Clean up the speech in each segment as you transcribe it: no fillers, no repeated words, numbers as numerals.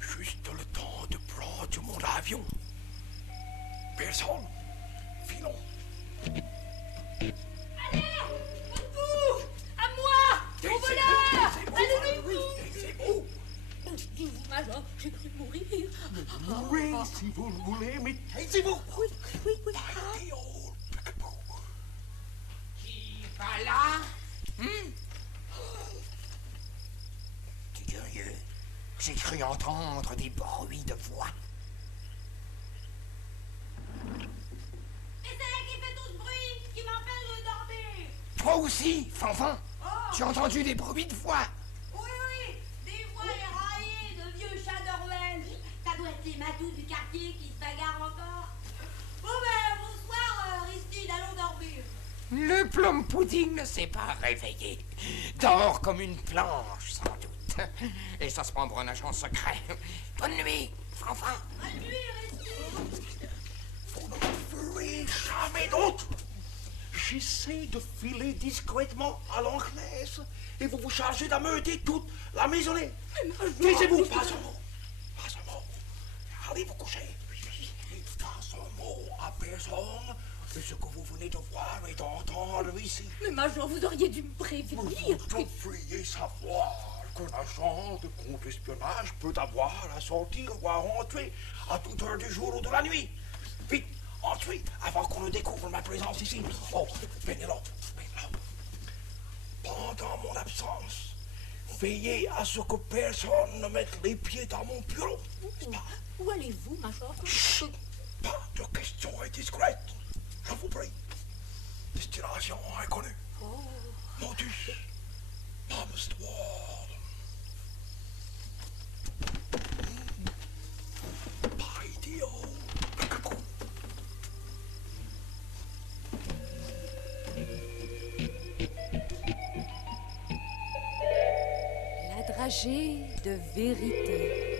Juste le temps de prendre mon avion. Personne. Filons. À moi! Mon voleur! Allez-y! Taisez-vous! Major, j'ai cru mourir. Mourez si vous le voulez, mais taisez-vous! Oui. Parlez haut, peekaboo. Qui va là? Curieux. J'ai cru entendre des bruits de voix. Et c'est qui fait tout ce bruit, qui m'empêche de dormir. Toi aussi, Fanfan. Tu as entendu des bruits de voix? Oui, des voix éraillées de vieux chats d'Orwell. Ça doit être les matous du quartier qui se bagarrent encore. Bon bonsoir, Aristide, allons dormir. Le plum pudding ne s'est pas réveillé. Dort comme une planche, sans doute. Et ça se prend pour un agent secret. Bonne nuit, Fanfan. Bonne nuit, Aristide. Vous ne ferez jamais d'autre. J'essaie de filer discrètement à l'anglaise et vous vous chargez d'ameuter toute la maisonnée. Taisez-vous, pas un mot. Pas un mot. Allez vous coucher. Pas un mot à personne de ce que vous venez de voir et d'entendre ici. Mais Major, vous auriez dû me prévenir. Vous devriez savoir qu'un agent de contre-espionnage peut avoir à sortir ou à rentrer à toute heure du jour ou de la nuit. Vite, entrez, avant qu'on ne découvre ma présence ici. Oh, Pénélope. Pendant mon absence, veillez à ce que personne ne mette les pieds dans mon bureau. N'est-ce pas? Où allez-vous, Major? Chut, pas de questions indiscrètes. Je vous prie. Destination inconnue. Modus. Amsterdam. Pas idiot. La dragée de vérité.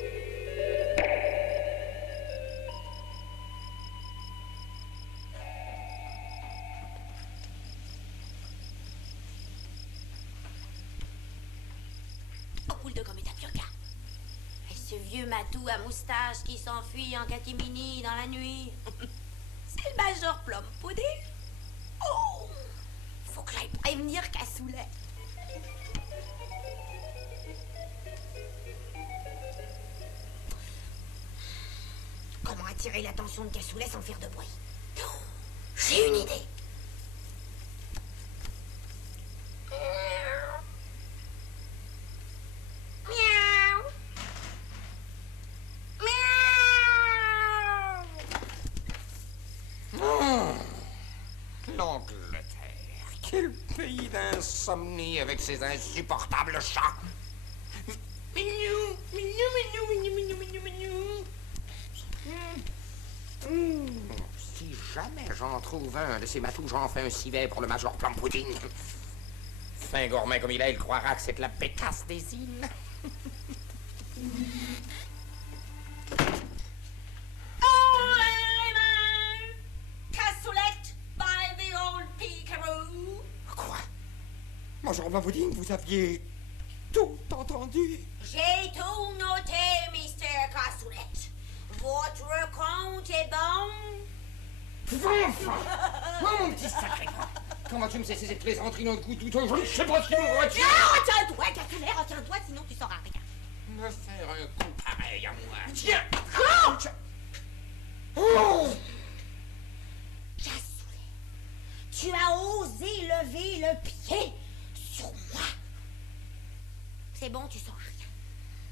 Et ce vieux matou à moustache qui s'enfuit en catimini dans la nuit. C'est le Major Plum Pudding. Oh! Faut que j'aille prévenir Cassoulet. Comment attirer l'attention de Cassoulet sans faire de bruit? J'ai une idée. L'Angleterre, quel pays d'insomnie avec ses insupportables chats. Minou, minou, minou, minou, minou, minou, minou. Si jamais j'en trouve un de ces matous, j'en fais un civet pour le Major Plum Pudding. Fin gourmet comme il est, il croira que c'est de la pétasse des îles. Quoi? Major Plum Pudding, vous aviez tout entendu? J'ai tout noté, Mr. Cassoulet. Votre compte est bon? Enfin! Oh, mon petit sacré! Comment tu me sais cette plaisanterie dans le coup de je ne sais pas ce qu'ils m'ont retenu! Retiens-toi, Cassoulet, retiens-toi, sinon tu sauras rien. Me faire un coup pareil à moi! Tiens! Oh! Cassoulet, tu as osé lever le pied sur moi. C'est bon, tu sens rien.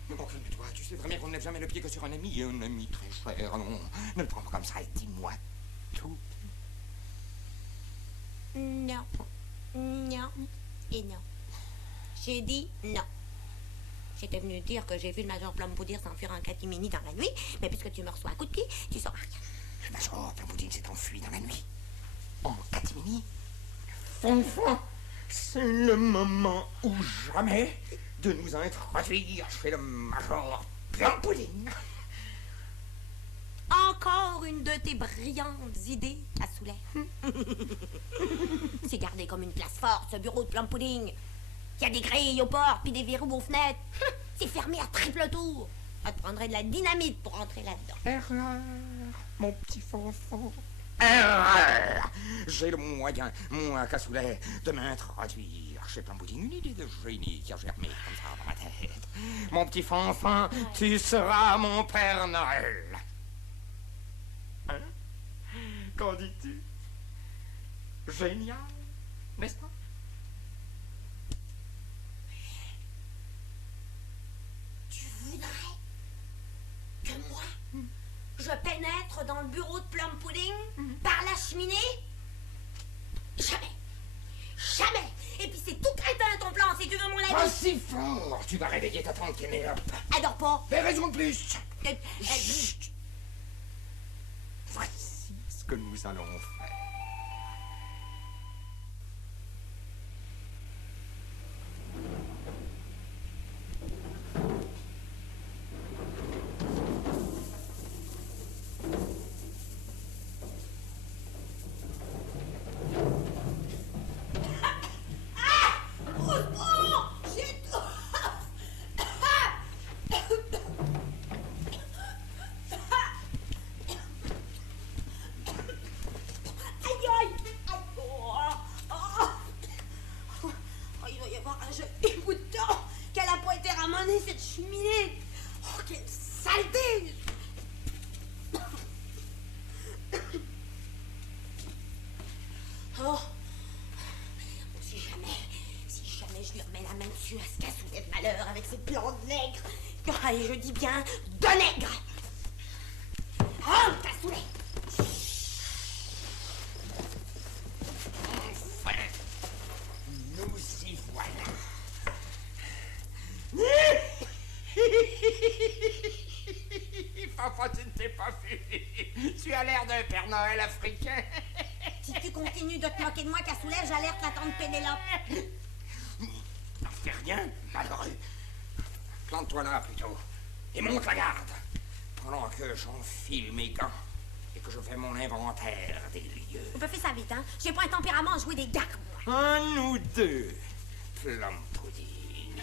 Bon, calme-toi, tu sais très bien qu'on ne lève jamais le pied que sur un ami très cher. Non, ne le prends pas comme ça et dis-moi tout. Non. Non. Et non. J'ai dit non. J'étais venue dire que j'ai vu le Major Plum-Pudding s'enfuir en catimini dans la nuit, mais puisque tu me reçois un coup de pied, tu sauras rien. Le Major Plum-Pudding s'est enfui dans la nuit. En catimini. Fonfon, c'est le moment ou jamais de nous introduire chez le Major Plum-Pudding. Encore une de tes brillantes idées, Cassoulet. C'est gardé comme une place forte, ce bureau de Plum-Pudding. Il y a des grilles aux portes, puis des verrous aux fenêtres. C'est fermé à triple tour. Ça te prendrait de la dynamite pour entrer là-dedans. Erreur, mon petit Fonfon. Erreur. J'ai le moyen, moi, Cassoulet, de m'introduire chez Plum-Pudding. Une idée de génie qui a germé comme ça dans ma tête. Mon petit Fonfon, tu seras mon Père Noël. Hein? Qu'en dis-tu? Génial, n'est-ce pas? Tu voudrais que moi, je pénètre dans le bureau de Plum-Pudding par la cheminée? Jamais. Jamais. Et puis c'est tout crétin ton plan, si tu veux mon Pas avis. si fort, tu vas réveiller ta tante Kénélope. Adore pas. Mais raison de plus. Chut. Voici ce que nous allons faire. Cette cheminée. Oh, quelle saleté. Oh. Si jamais je lui remets la main dessus à ce cassoulet de malheur avec ses plans de nègre. Ah, et je dis bien de nègre. Oh, cassoulet. Enfin, nous y voilà. Papa, tu ne t'es pas vu. Tu as l'air d'un Père Noël africain. Si tu continues de te moquer de moi, cassoulet, j'alerte la tante Pénélope. N'en fais rien, malheureux. Plante-toi là plutôt et monte la garde pendant que j'enfile mes gants et que je fais mon inventaire des lieux. On peut faire ça vite, hein? J'ai pas un tempérament à jouer des gars comme moi. Un ou deux, Plum-Pudding.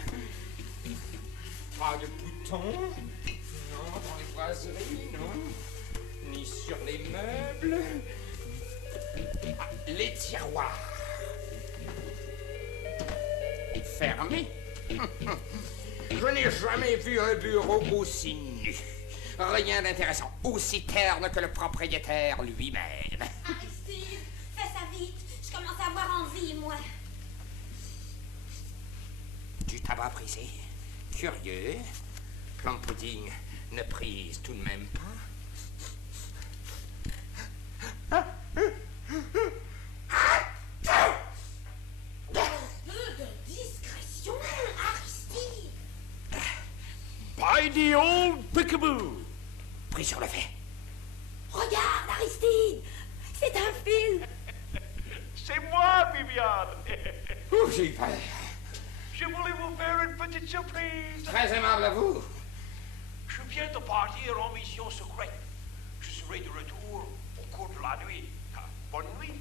Pas de boutons, non, dans les boiseries, non, ni sur les meubles. Ah, les tiroirs. Fermés. Je n'ai jamais vu un bureau aussi nu. Rien d'intéressant, aussi terne que le propriétaire lui-même. Aristide, fais ça vite. Je commence à avoir envie, moi. Du tabac prisé. Curieux. Plum-Pudding ne prise tout de même pas. Peu de discrétion, Aristide. By the old peekaboo. Pris sur le fait. Regarde, Aristide. C'est un film. C'est moi, Viviane. Ouh, j'ai eu peur. Je voulais vous faire une petite surprise. Très aimable à vous. Je viens de partir en mission secrète. Je serai de retour au cours de la nuit. Ah, bonne nuit.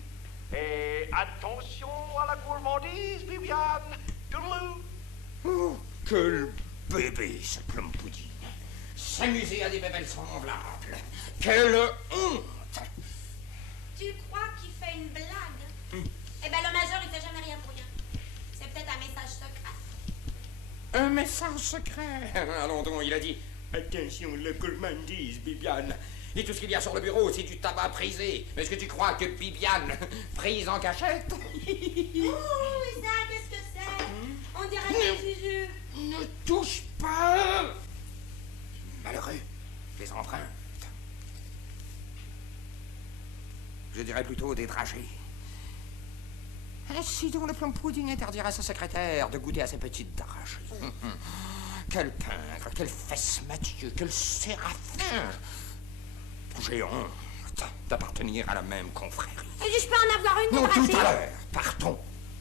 Et attention à la gourmandise, Viviane. Toodaloo. Oh, quel bébé, ce Plum-Pudding. S'amuser à des bébelles semblables. Quelle honte. Tu crois qu'il fait une blague? Eh ben, le major, il fait jamais rien pour rien. C'est peut-être un message secret. Un message secret. Allons donc, il a dit. Attention, la gourmandise, Bibiane. Et tout ce qu'il y a sur le bureau, c'est du tabac prisé. Mais est-ce que tu crois que Bibiane prise en cachette? Oh, ça, qu'est-ce que c'est? On dirait des jujubes. Ne touche pas. malheureux les empruntent. Je dirais plutôt des dragées. Ainsi donc le plum pudding interdirait à sa secrétaire de goûter à ces petites dragées. Quel pingre, quel fesse Mathieu, quel séraphin. J'ai honte d'appartenir à la même confrérie. Et je peux en avoir une Non, dragée? tout à l'heure. Partons.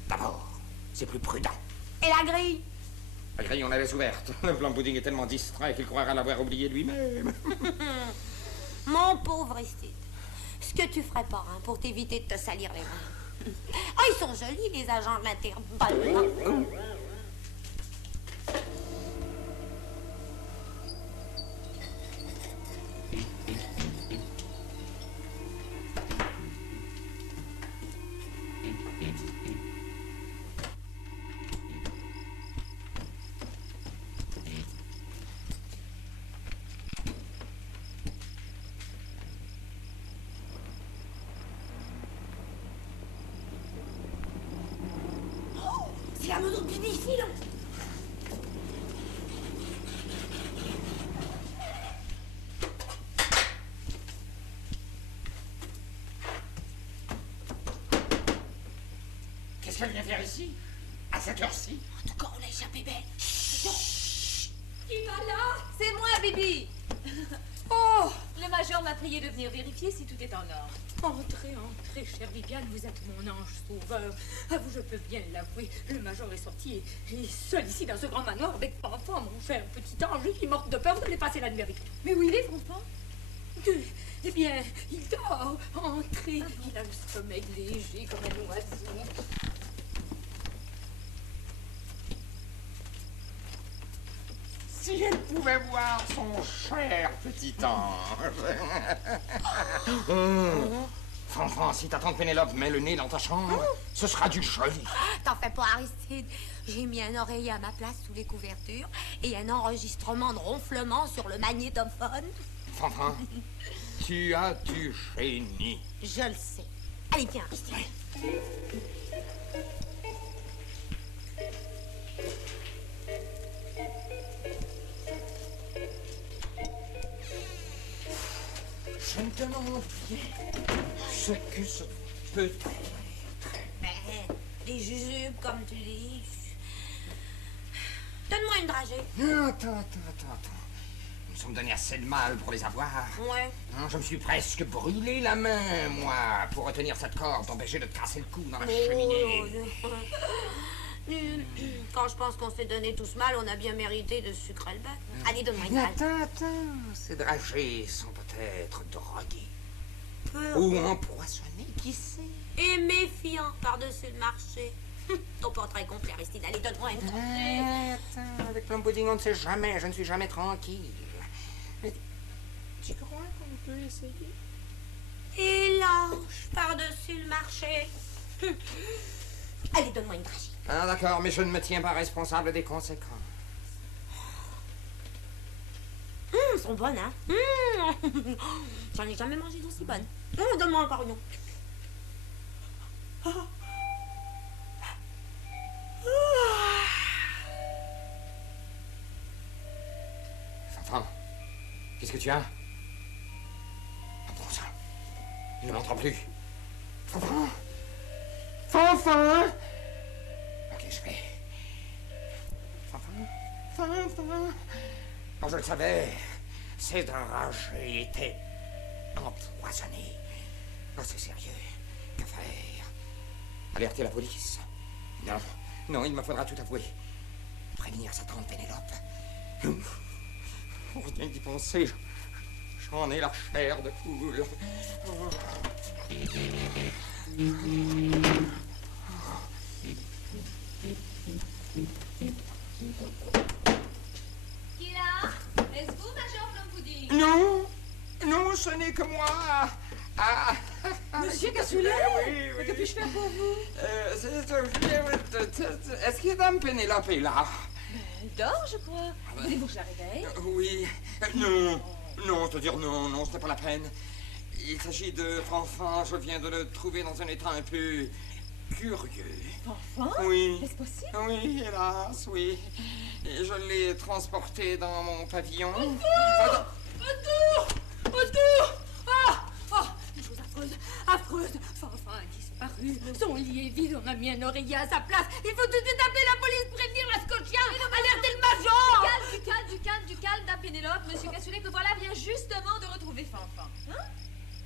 D'abord, c'est plus prudent. Et la grille? La grille, on la laisse ouverte. Le plum pudding est tellement distrait qu'il croira l'avoir oublié lui-même. Mon pauvre Aristide, ce que tu ferais pas pour t'éviter de te salir les mains. Ah, ils sont jolis, les agents de l'Interpol. C'est la mesure du difficile. Qu'est-ce qu'elle vient faire ici? À cette heure-ci? En tout cas, on l'a échappé belle. Qui va là? C'est moi, Bibi. Oh, le major m'a prié de venir vérifier si tout est en ordre. Entrez, entrez, chère Viviane, vous êtes mon ange sauveur. À vous, je peux bien l'avouer. Le major est sorti et seul ici dans ce grand manoir avec Fanfan, mon cher petit ange. Je suis morte de peur d'aller passer la nuit avec lui. Mais où il est, Fanfan? Eh bien, il dort. Entrez. Il a le sommeil léger comme un oiseau. Si elle pouvait voir son cher petit ange. Fanfan, si ta tante Pénélope met le nez dans ta chambre, ce sera du joli. T'en fais pas, Aristide. J'ai mis un oreiller à ma place sous les couvertures et un enregistrement de ronflement sur le magnétophone. Fanfan, tu as du génie. Je le sais. Allez, viens, Aristide. Je me demande bien ce que ce peut être. Des jujubes, comme tu dis. Donne-moi une dragée. Attends. Nous sommes donnés assez de mal pour les avoir. Ouais. Non, je me suis presque brûlé la main, moi, pour retenir cette corde, t'empêcher de te casser le cou dans la cheminée. Quand je pense qu'on s'est donné tous mal, on a bien mérité de sucrer le bec. Allez, donne-moi une dragée. Attends. Ces dragées sont peut-être drogués. Ou empoisonnés, qui sait? Et méfiant par-dessus le marché. Ton portrait complet, Aristide. Allez, donne-moi une dragée. Attends, avec plum pudding, on ne sait jamais. Je ne suis jamais tranquille. Mais tu crois qu'on peut essayer? Et lâche par-dessus le marché. Allez, donne-moi une dragée. Ah, d'accord, mais je ne me tiens pas responsable des conséquences. Elles sont bonnes, hein? J'en ai jamais mangé d'aussi bonnes. Donne-moi encore une. Fanfan, qu'est-ce que tu as? Ah bon sang, il ne m'entend plus. Fanfan! Ok, je vais. Fanfan. Oh, je le savais. Ces dragées étaient empoisonnés. Oh, c'est sérieux. Que faire? Alerter la police? Non, il me faudra tout avouer. Prévenir sa tante Pénélope. Rien d'y penser. J'en ai la chair de poule. Qui est là? Est-ce vous, major Plum Pudding? Non, ce n'est que moi. Ah, Monsieur Cassoulet? oui. Que puis-je faire pour vous? Est-ce que Dame Pénélope est là? Elle dort, je crois. Voulez-vous que je la réveille? Oui. Non, te dire non, ce n'est pas la peine. Il s'agit de Fanfan, je viens de le trouver dans un état un peu curieux. Enfin? Oui. Est-ce possible? Oui, hélas, oui. Et je l'ai transporté dans mon pavillon. Autour! Ah! Ah! Une chose affreuse, affreuse. Fanfan a disparu. Son lit est vide, on a mis un oreiller à sa place. Il faut tout de suite appeler la police, prévenir la Scotia, alerter le major! Du calme, Dame Pénélope. Monsieur Cassoulet, que voilà, vient justement de retrouver Fanfan. Hein?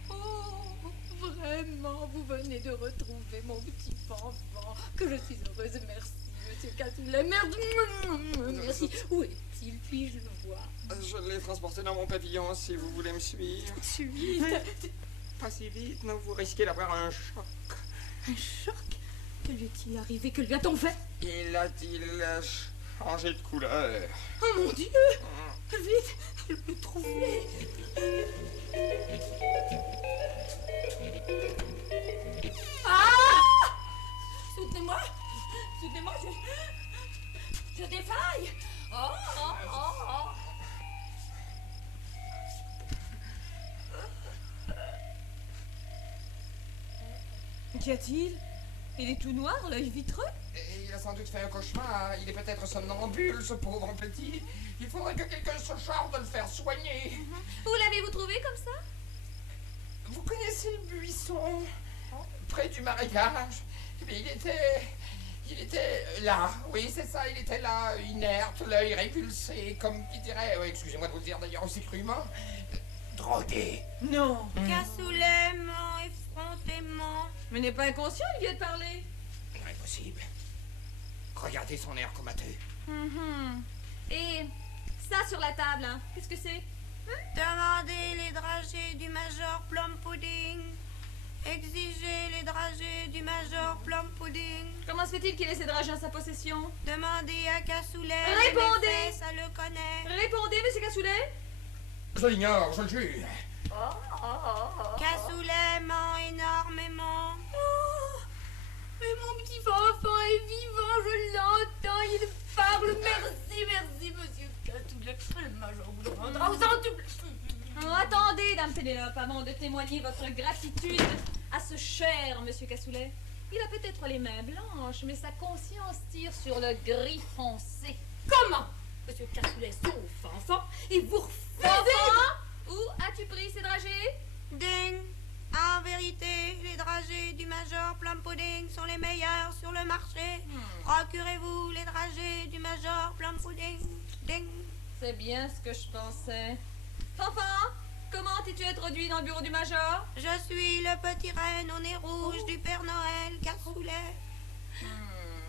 Oh, vraiment, vous venez de retrouver mon petit Fanfan. Que je suis heureuse, merci, Monsieur Cassoulet. Merci. Où est-il? Puis-je le voir? Je l'ai transporté dans mon pavillon, si vous voulez me suivre. Vite. Pas si vite, non, vous risquez d'avoir un choc. Un choc? Que lui est-il arrivé? Que lui a-t-on fait? Il a changé de couleur. Oh mon Dieu! Vite, le trouver. Ah! Soutenez-moi, je défaille. Oh. Qu'y a-t-il? Il est tout noir, l'œil vitreux? Et il a sans doute fait un cauchemar. Il est peut-être somnambule, ce pauvre petit. Il faudrait que quelqu'un se charge de le faire soigner. Où l'avez-vous trouvé comme ça? Vous connaissez le buisson près du marécage? Mais il était là. Oui, c'est ça, il était là, inerte, l'œil répulsé, comme qui dirait, excusez-moi de vous le dire d'ailleurs aussi crûment, drogué. Non. Cassoulet ment effrontément. Mais n'est pas inconscient, il vient de parler. Impossible. Regardez son air comateux. Et ça sur la table, hein, qu'est-ce que c'est? Demandez les dragées du Major Plum Pudding. Exigez les dragées du Major Plum Pudding. Comment se fait-il qu'il ait ces dragées en sa possession? Demandez à Cassoulet. Répondez. Les faits, ça le connaît. Répondez, monsieur Cassoulet. Je l'ignore, je le jure. Cassoulet ment énormément. Oh, mais mon petit enfant est vivant, je l'entends, il parle. Merci, monsieur Cassoulet. Le major vous le rendra aux centuple. Oh, attendez, Dame Pénélope, avant de témoigner votre gratitude à ce cher monsieur Cassoulet. Il a peut-être les mains blanches, mais sa conscience tire sur le gris foncé. Comment? Monsieur Cassoulet sauve enfant et vous refusez? Où as-tu pris ces dragées? Ding. En vérité, les dragées du Major Plum Pudding sont les meilleurs sur le marché. Procurez-vous les dragées du Major Plum Pudding. Ding. C'est bien ce que je pensais. Fanfan, comment t'es-tu introduit dans le bureau du Major? Je suis le petit renne au nez rouge du Père Noël, Cassoulet.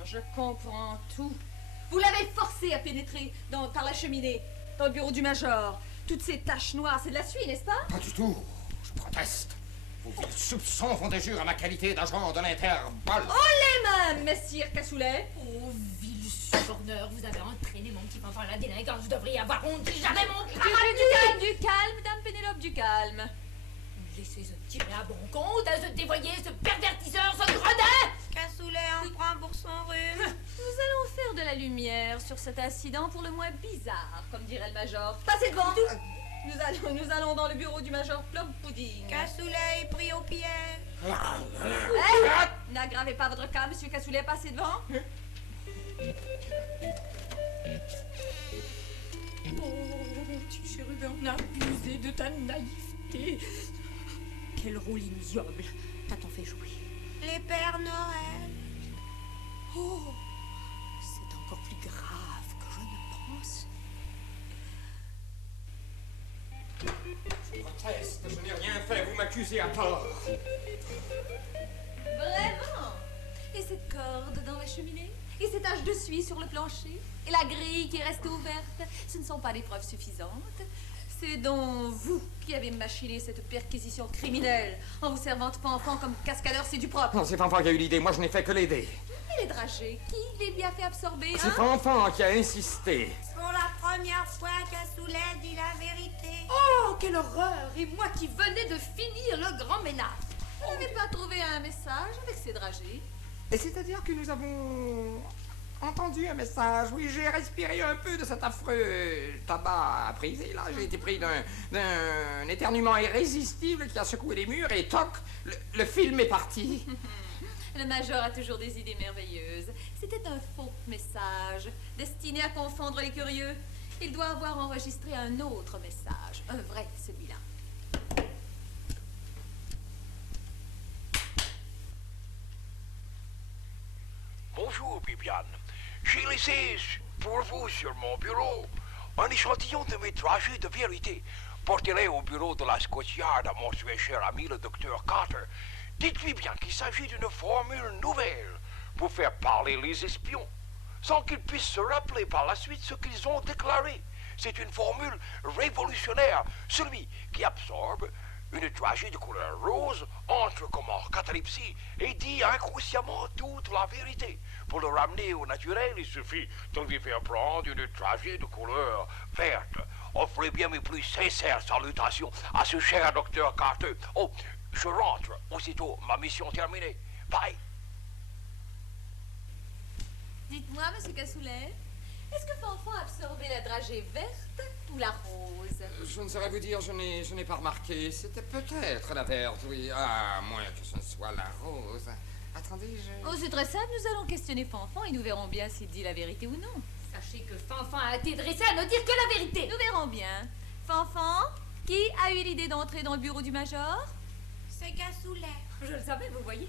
Je comprends tout. Vous l'avez forcé à pénétrer par la cheminée, dans le bureau du Major. Toutes ces taches noires, c'est de la suie, n'est-ce pas? Pas du tout. Je proteste. Vos vils soupçons font injure à ma qualité d'agent de l'Interpol. Oh les mains, messire Cassoulet. Oh, vil suborneur, vous avez entraîné mon petit enfant à la délinquance. Vous devriez avoir honte si jamais mon parapluie. Du calme, Dame Pénélope, du calme. Laissez-se tirer à bon compte, à se dévoyer, ce pervertisseur, ce gredin. Cassoulet en prend pour son rhume. Nous allons faire de la lumière sur cet incident pour le moins bizarre, comme dirait le Major. Passez devant. Nous allons dans le bureau du Major Plum Pudding. Cassoulet est pris au piège. N'aggravez pas votre cas, monsieur Cassoulet, passez devant. Oh, petit chérubin, on a abusé de ta naïveté. Quel rôle ignoble t'a-t-on fait jouer? Les Pères Noël. Oh, c'est encore plus grave que je ne pense. Je proteste, je n'ai rien fait, vous m'accusez à tort. Vraiment? Et cette corde dans la cheminée? Et ces taches de suie sur le plancher? Et la grille qui est restée ouverte? Ce ne sont pas des preuves suffisantes. C'est donc vous qui avez machiné cette perquisition criminelle en vous servant de Fanfan comme cascadeur, c'est du propre. Non, c'est Fanfan qui a eu l'idée, moi je n'ai fait que l'aider. Et les dragées, qui les lui a fait absorber, C'est hein? Fanfan qui a insisté. Pour la première fois, Cassoulet dit la vérité. Oh, quelle horreur! Et moi qui venais de finir le grand ménage. Vous n'avez pas trouvé un message avec ces dragées? Et c'est-à-dire que nous avons entendu un message. Oui, j'ai respiré un peu de cet affreux tabac prisé, là. J'ai été pris d'un éternuement irrésistible qui a secoué les murs et toc, le film est parti. Le major a toujours des idées merveilleuses. C'était un faux message, destiné à confondre les curieux. Il doit avoir enregistré un autre message, un vrai, celui-là. Bonjour, Bibiane. J'ai laissé pour vous sur mon bureau un échantillon de mes trajets de vérité. Portez-les au bureau de la Scotch Yard à mon très cher ami le docteur Carter. Dites-lui bien qu'il s'agit d'une formule nouvelle pour faire parler les espions, sans qu'ils puissent se rappeler par la suite ce qu'ils ont déclaré. C'est une formule révolutionnaire, celui qui absorbe une dragée de couleur rose, entre comme en catalepsie et dit inconsciemment toute la vérité. Pour le ramener au naturel, il suffit de lui faire prendre une dragée de couleur verte. Offrez bien mes plus sincères salutations à ce cher docteur Carter. Oh, je rentre aussitôt, ma mission terminée. Bye. Dites-moi, monsieur Cassoulet, est-ce que Fanfan a absorbé la dragée verte ou la rose? Je ne saurais vous dire, je n'ai pas remarqué. C'était peut-être la verte, oui. À moins que ce ne soit la rose. Attendez, Oh, c'est très simple, nous allons questionner Fanfan et nous verrons bien s'il dit la vérité ou non. Sachez que Fanfan a été dressé à ne dire que la vérité. Nous verrons bien. Fanfan, qui a eu l'idée d'entrer dans le bureau du major? C'est Cassoulet. Je le savais, vous voyez.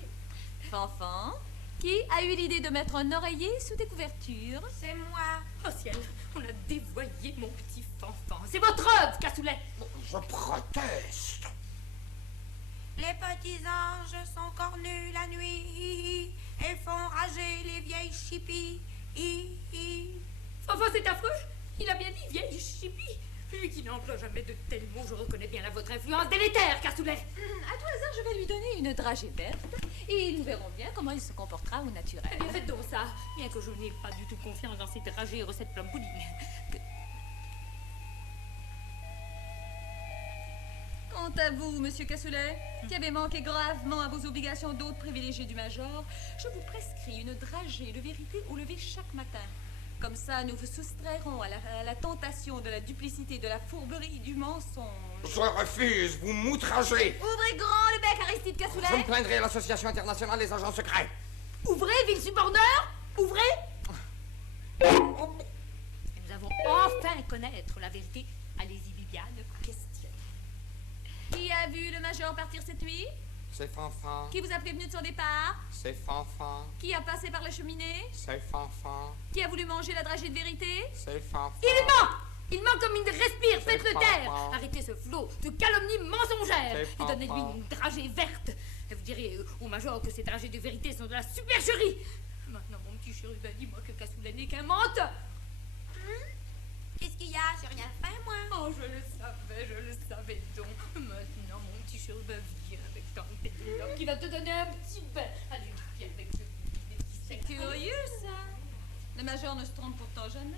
Fanfan, qui a eu l'idée de mettre un oreiller sous des couvertures? C'est moi. Oh ciel, on a dévoyé mon petit Fanfan. C'est votre œuvre, Cassoulet. Je proteste. Les petits anges sont cornus la nuit et font rager les vieilles chippies. Fanfan, c'est affreux. Il a bien dit vieille chipie. Lui qui n'emploie jamais de tels mots, je reconnais bien la votre influence délétère, Cassoulet. À tout hasard, je vais lui donner une dragée verte et nous verrons bien comment il se comportera au naturel. Eh bien, faites donc ça. Bien que je n'ai pas du tout confiance dans ces dragées et recettes plum pudding. Quant à vous, monsieur Cassoulet, qui avez manqué gravement à vos obligations d'hôte privilégié du major, je vous prescris une dragée de vérité au lever chaque matin. Comme ça, nous vous soustrairons à la tentation de la duplicité, de la fourberie, du mensonge. je refuse, vous m'outragez. Ouvrez grand le bec, Aristide Cassoulet. Je me plaindrai à l'Association internationale des agents secrets. Ouvrez, ville suborneur. Ouvrez. Et nous avons enfin connaître la vérité. Allez-y, Bibiane, question. Qui a vu le major partir cette nuit? C'est Fanfan. Qui vous a prévenu de son départ? C'est Fanfan. Qui a passé par la cheminée? C'est Fanfan. Qui a voulu manger la dragée de vérité? C'est Fanfan. Il ment. Il ment comme il respire. C'est Faites-le Fanfan. taire. Arrêtez ce flot de calomnie mensongère. C'est Et Fanfan. donnez-lui une dragée verte. Et vous direz au major que ces dragées de vérité sont de la supercherie. Maintenant, mon petit chérubin, dis-moi que Cassoulet n'est qu'un menteur. Qu'est-ce qu'il y a? J'ai rien fait, moi. Oh, je le savais donc. Maintenant, mon petit chérubin, viens avec ton télélogue qui va te donner un petit bain. Allez, viens avec le C'est curieux, ça. Le major ne se trompe pourtant jamais.